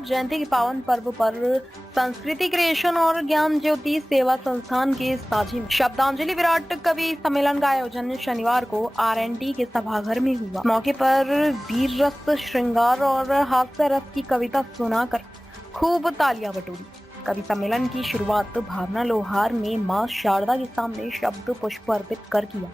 प्रताप जयंती के पावन पर्व पर संस्कृति क्रिएशन और ज्ञान ज्योति सेवा संस्थान के साझी में शब्दांजलि विराट कवि सम्मेलन का आयोजन शनिवार को R&D के सभागार में हुआ। मौके पर वीर रस श्रृंगार और हास्य रस की कविता सुनाकर खूब तालियां बटोरी। कवि सम्मेलन की शुरुआत भावना लोहार ने मां शारदा के सामने शब्द पुष्प अर्पित कर किया।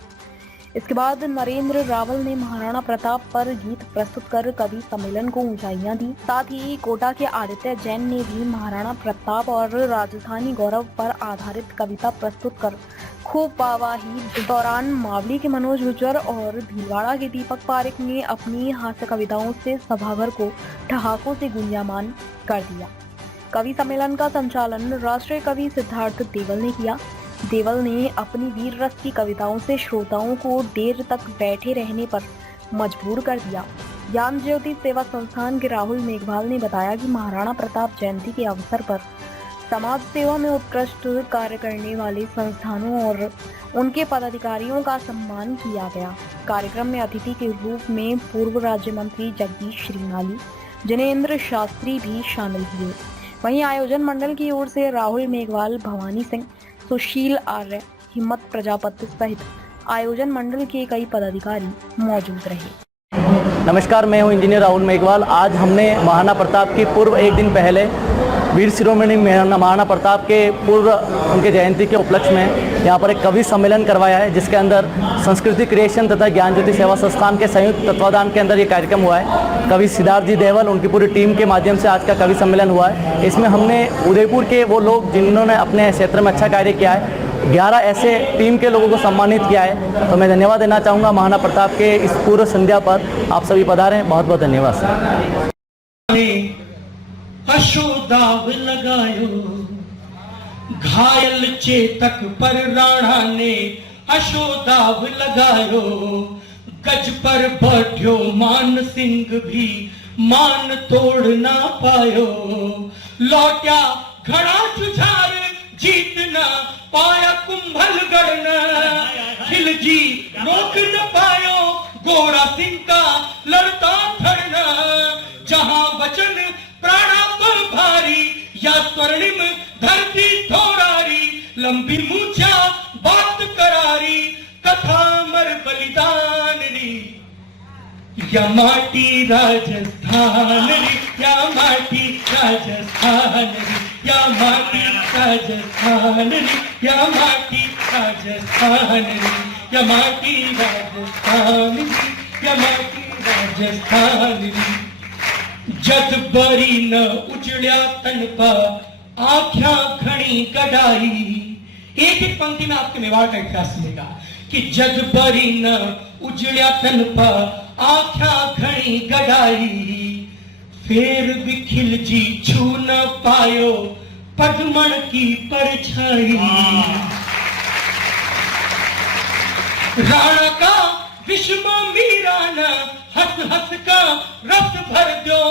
इसके बाद नरेंद्र रावल ने महाराणा प्रताप पर गीत प्रस्तुत कर कवि सम्मेलन को ऊंचाइयां दी। साथ ही कोटा के आदित्य जैन ने भी महाराणा प्रताप और राजधानी गौरव पर आधारित कविता प्रस्तुत कर खूब वाहवाही। इस दौरान मावली के मनोज गुर्जर और भीलवाड़ा के दीपक पारेख ने अपनी हास्य कविताओं से सभागार को ठहाकों से गुंजायमान कर दिया। कवि सम्मेलन का संचालन राष्ट्रीय कवि सिद्धार्थ देवल ने किया। देवल ने अपनी वीर रस की कविताओं से श्रोताओं को देर तक बैठे रहने पर मजबूर कर दिया। ज्ञान ज्योति सेवा संस्थान के राहुल मेघवाल ने बताया कि महाराणा प्रताप जयंती के अवसर पर समाज सेवा में उत्कृष्ट कार्य करने वाले संस्थानों और उनके पदाधिकारियों का सम्मान किया गया। कार्यक्रम में अतिथि के रूप में पूर्व राज्य मंत्री जगदीश श्रीमाली, जनेंद्र शास्त्री भी शामिल हुए। वहीं आयोजन मंडल की ओर से राहुल मेघवाल, भवानी सिंह, सुशील आर्य, हिम्मत प्रजापति सहित आयोजन मंडल के कई पदाधिकारी मौजूद रहे। नमस्कार, मैं हूं इंजीनियर राहुल मेघवाल। आज हमने महाराणा प्रताप की पूर्व एक दिन पहले वीर शिरोमणि महाराणा प्रताप के पूर्व उनके जयंती के उपलक्ष्य में यहाँ पर एक कवि सम्मेलन करवाया है, जिसके अंदर संस्कृति क्रिएशन तथा ज्ञान ज्योति सेवा संस्थान के संयुक्त तत्वाधान के अंदर ये कार्यक्रम हुआ है। कवि सिद्धार्थ जी देवल, उनकी पूरी टीम के माध्यम से आज का कवि सम्मेलन हुआ है। इसमें हमने उदयपुर के वो लोग जिन्होंने अपने क्षेत्र में अच्छा कार्य किया है, 11 ऐसे टीम के लोगों को सम्मानित किया है। तो मैं धन्यवाद देना चाहूँगा महाराणा प्रताप के इस पूर्व संध्या पर आप सभी पधारे। बहुत बहुत धन्यवाद। अशोदाव लगायो घायल चेतक पर राणा ने अशोदाव लगायो। गज पर बैठ्यो मान सिंह भी मान तोड़ ना पायो। लौट्या घड़ा जुझार जीत न पाया कुंभलगढ़ न। खिलजी रोक न पायो गोरा सिंह का लड़ता धरना। जहां वचन प्राणा पर भारी या स्वर्णिम धरती थोरारी। लंबी मूछा बात करारी कथा मर बलिदान री। या माटी राजस्थान री, या माटी राजस्थान री, या माटी राजस्थान री, या माटी राजस्थान री, या माटी राजस्थान री, या माटी राजस्थान री। जद बरी न उजड़िया तन पर आख्या घड़ी कढ़ाई। एक एक पंक्ति में आपके मेवाड़ का इतिहास मिलेगा कि जद बरी न उजड़िया तन पर आख्या घड़ी कढ़ाई। फेर भी खिलजी छू न पायो पद्मन की परछाई। राणा का विश्व मीरा न हंस हंस का रस भर दो।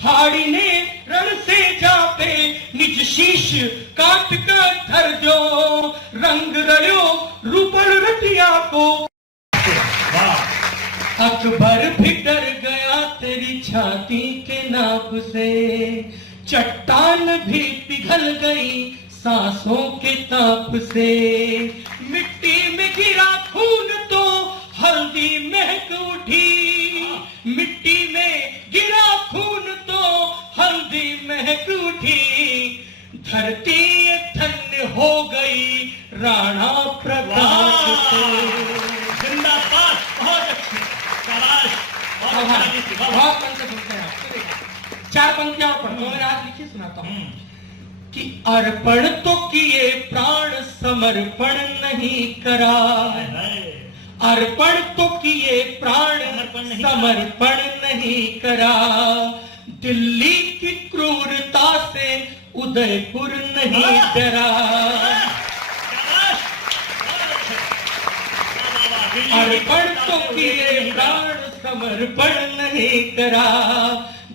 हाड़ी ने रण से जापे निज शीश काट कर धर दो। रंग रयो रूपल रतिया को। अकबर भी डर गया तेरी छाती के नाप से। चट्टान भी पिघल गई सांसों के ताप से। मिट्टी में गिरा खून तो हल्दी महक उठी। मिट्टी में गिरा खून तो हल्दी महक उठी। धरती धन्य हो गई राणा प्रताप से। जिंदाबाद। बहुत अच्छी, शाबाश, बहुत मन से सुनते हैं। चार पंक्तियां और पढ़ता हूं, मैंने आज लिखी सुनाता हूं कि अर्पण तो किए प्राण समर्पण नहीं करा। अर्पण तो किए प्राण समर्पण नहीं करा। दिल्ली की क्रूरता से उदयपुर नहीं डरा। अर्पण तो किए प्राण समर्पण नहीं करा।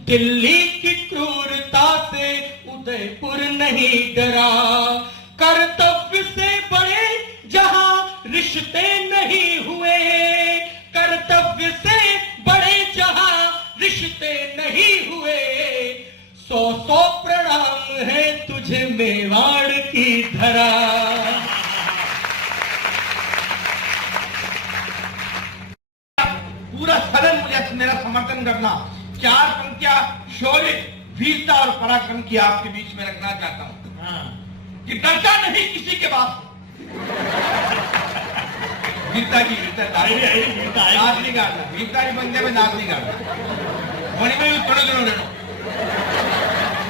दिल्ली की क्रूरता से उदयपुर नहीं डरा। कर्तव्य से बड़े जहां रिश्ते नहीं हुए। कर्तव्य से बड़े जहां रिश्ते नहीं हुए। 100 मुझे मेवाड़ की धरा। पूरा सदन मुझे मेरा समर्थन करना। 4 पंक्तियां शौर्य, वीरता और पराक्रम की आपके बीच में रखना चाहता हूं कि डरता नहीं किसी के बाप से। वीरता की वीरता नाच नहीं गाड़ना, वीरता की बंदे में नाच नहीं गाड़ना, मणि में थोड़े दिनों लेना,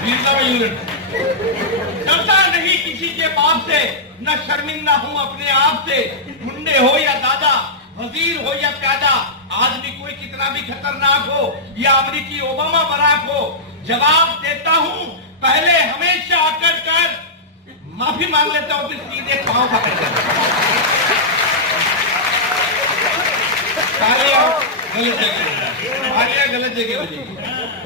वीरता में यूं लेना। डरता नहीं किसी के बाप से, न शर्मिंदा हूं अपने आप से। मुंडे हो या दादा, वजीर हो या प्यादा, आदमी कोई कितना भी खतरनाक हो या अमेरिकी ओबामा बराक हो, जवाब देता हूं पहले हमेशा आकर कर, माफी मांग लेता हूं फिर सीधे पांव पकड़ कर। तालियां गलत जगह बजेगी।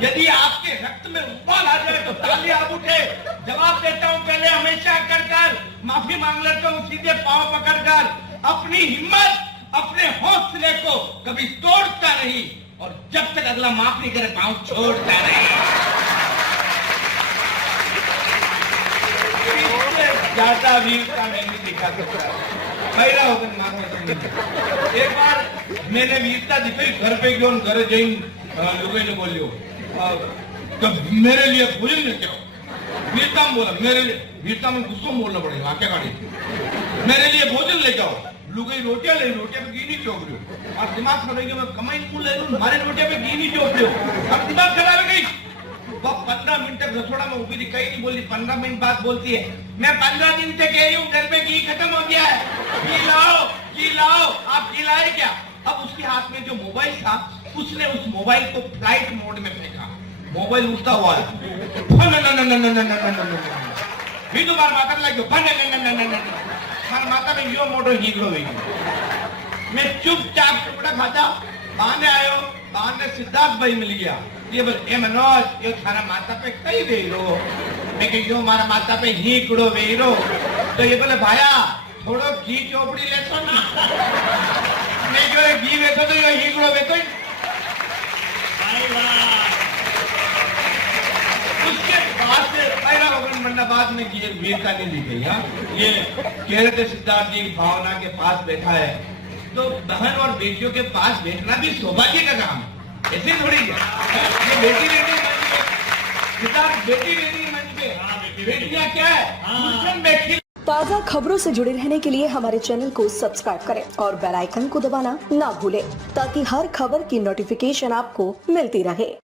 यदि आपके रक्त में उबाल आ जाए तो तालियां आप उठे। जवाब देता हूं पहले हमेशा आकर कर, माफी मांग लेता हूं सीधे पांव पकड़ कर। अपनी हिम्मत, अपने हौसले को कभी तोड़ता नहीं, और जब तक अगला माफ नहीं करे पांव छोड़ता नहीं। ज्यादा वीरता मैं नहीं दिखा सकता। पहला होकर माफ कर। एक बार मैंने वीरता दिखाई, घर पे गयो, घर जाइन लोगों ने बोलियो मेरे लिए भोजन लेके आओ। वीरता में बोला, मेरे लिए वीरता में गुस्सों में बोलना पड़ेगा, क्या गाड़ी मेरे लिए भोजन लेके आओ। लुगाई रोटियां ले, रोटियां पे घी नहीं चौक रहे हो, और दिमाग खराब हो गया, मैं कमाई को ले लूं, हमारे रोटियां पे घी नहीं चौक रहे हो, अब दिमाग खराब हो गई। वो 15 मिनट तक रसोड़ा में उभी कहीं नहीं बोली। 15 मिनट बाद बोलती है, मैं 15 दिन से कह रही हूँ घर में घी खत्म हो गया है, घी लाओ, घी लाओ। आप घी लाए क्या? अब उसके हाथ में जो मोबाइल था, उसने उस मोबाइल को फ्लाइट मोड में फेंका। मोबाइल उठता हुआ भी दोबारा माता लगे, माता में यो मोटो हीगड़ो हुई। मैं चुपचाप टुकड़ा खाता, बहाने आयो, बहाने सिद्धार्थ भाई मिल गया। ये बोल, ए मनोज, यो थारा माता पे कई वेरो। मैं कह, यो मारा माता पे हीगड़ो वेरो। तो ये बोले, भाया थोड़ो घी चोपड़ी लेतो ना। मैं जो घी वेतो तो यो हीगड़ो वेतो ही। उसके बाद से पैरा होगन बनना, बाद में ये वीरता नहीं दी गई। हाँ, ये कह रहे थे सिद्धार्थ जी भावना के पास बैठा है, तो बहन और बेटियों के पास बैठना भी सौभाग्य का काम है, ऐसे थोड़ी है। ये बेटी बेटी मंच पे, सिद्धार्थ बेटी बेटी मंच पे, बेटियां क्या है, दुश्मन बैठी। ताज़ा खबरों से जुड़े रहने के लिए हमारे चैनल को सब्सक्राइब करें और बेल आइकन को दबाना ना भूलें, ताकि हर खबर की नोटिफिकेशन आपको मिलती रहे।